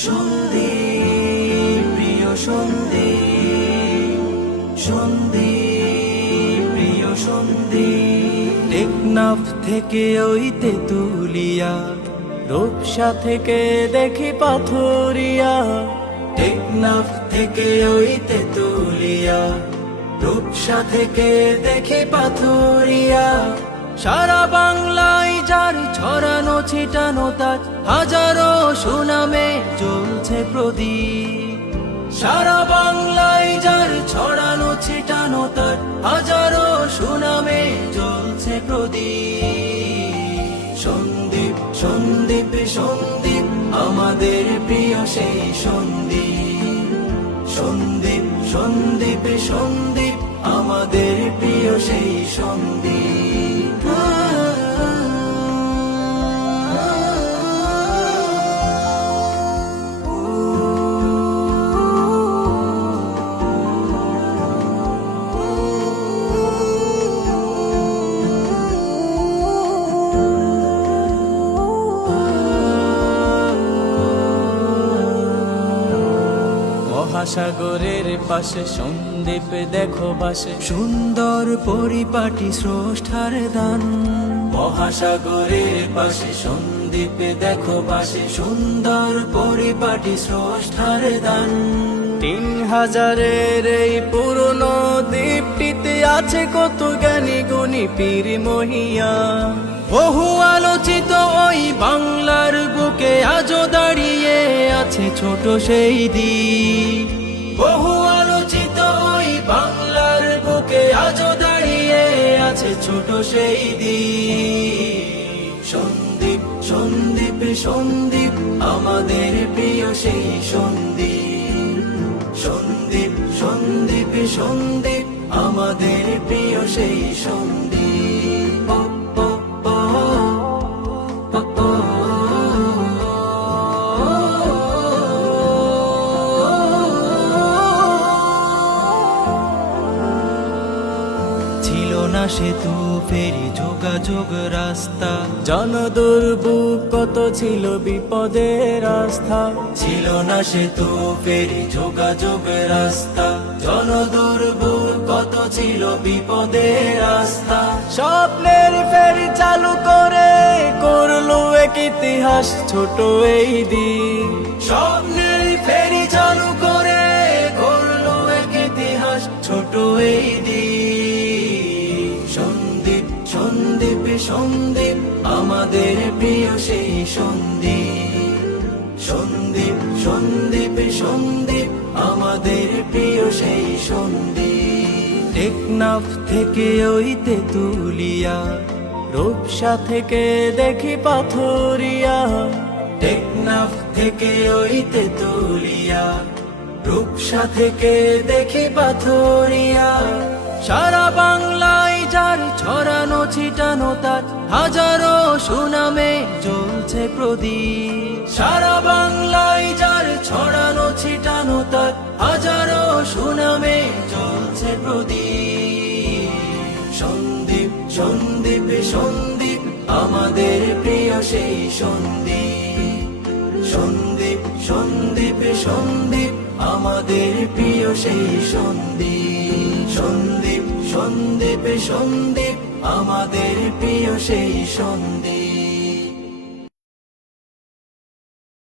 সন্দীপ প্রিয় সন্দীপ, সন্দীপ প্রিয় সন্দীপ। টেকনাফ থেকে ওই তেতুলিয়া, রূপসা থেকে দেখি পাথুরিয়া। টেকনাফ থেকে ওই তেতুলিয়া, রূপসা থেকে দেখি পাথুরিয়া। সারা বাংলায় যার ছড়ানো ছিটানো তার হাজারো সুনামে জ্বলছে প্রদীপ। সারা বাংলায় যার ছড়ানো ছিটানো তার হাজারো সুনামে জ্বলছে প্রদীপ। সন্দীপ সন্দীপ সন্দীপ আমাদের প্রিয় সেই সন্দীপ। সন্দীপ সন্দীপ সন্দীপ আমাদের প্রিয় সেই সন্দীপ। মহাসাগরের পাশে সন্দীপ দেখো বাসে, সুন্দর পরিপাটি স্রষ্টার দান। মহাসাগরের পাশে সন্দীপ দেখো বাসে, সুন্দর পরিপাটি স্রষ্টার দান। 3000-এর এই পুরনো দ্বীপটিতে আছে কত জ্ঞানী গুণী পীর মহিয়া। বহু আলোচিত ওই বাংলার বুকে আজও দাঁড়িয়ে আছে ছোট সেই দ্বীপ। বহু আলোচিত ওই বাংলার বুকে আজও দাঁড়িয়ে আছে ছোট সেই দ্বীপ। সন্দীপ সন্দীপ সন্দীপ আমাদের প্রিয় সেই সন্দীপ। সন্দীপ সন্দীপ সন্দীপ আমাদের প্রিয় সেই সন্দীপ। ছিল না সেতু ফেরি যোগাযোগ রাস্তা, জনদুর্ভোগ কত ছিল বিপদের আস্থা। ছিল না সেতু ফেরি যোগাযোগ রাস্তা, জনদুর্ভোগ কত ছিল বিপদের আস্থা। স্বপ্নের ফেরি চালু করে করলো এক ইতিহাস ছোট এই দ্বীপ। স্বপ্নের ফেরি চালু করে করলো এক ইতিহাস ছোট এই দ্বীপ। সন্দীপ সন্দীপ সন্দীপ আমাদের প্রিয় সেই সন্দীপ। সন্দীপ সন্দীপ সন্দীপ আমাদের প্রিয় সেই সন্দীপ। টেকনাফ থেকে ওই তেতুলিয়া, রূপসা থেকে দেখি পাথুরিয়া। টেকনাফ থেকে ওই তেতুলিয়া, রূপসা থেকে দেখি পাথুরিয়া। সারা বাংলায় যার ছড়ানো ছিটানো তার হাজারো সুনামে জ্বলছে প্রদীপ। সারা বাংলায় যার ছড়ানো ছিটানো তার হাজারো সুনামে জ্বলছে প্রদীপ। সন্দীপ সন্দীপ সন্দীপ আমাদের প্রিয় সেই সন্দীপ। সন্দীপ সন্দীপ সন্দীপ আমাদের প্রিয় সেই সন্দীপ। সন্দীপ সন্দীপ সন্দীপ আমাদের প্রিয় সেই সন্দীপ।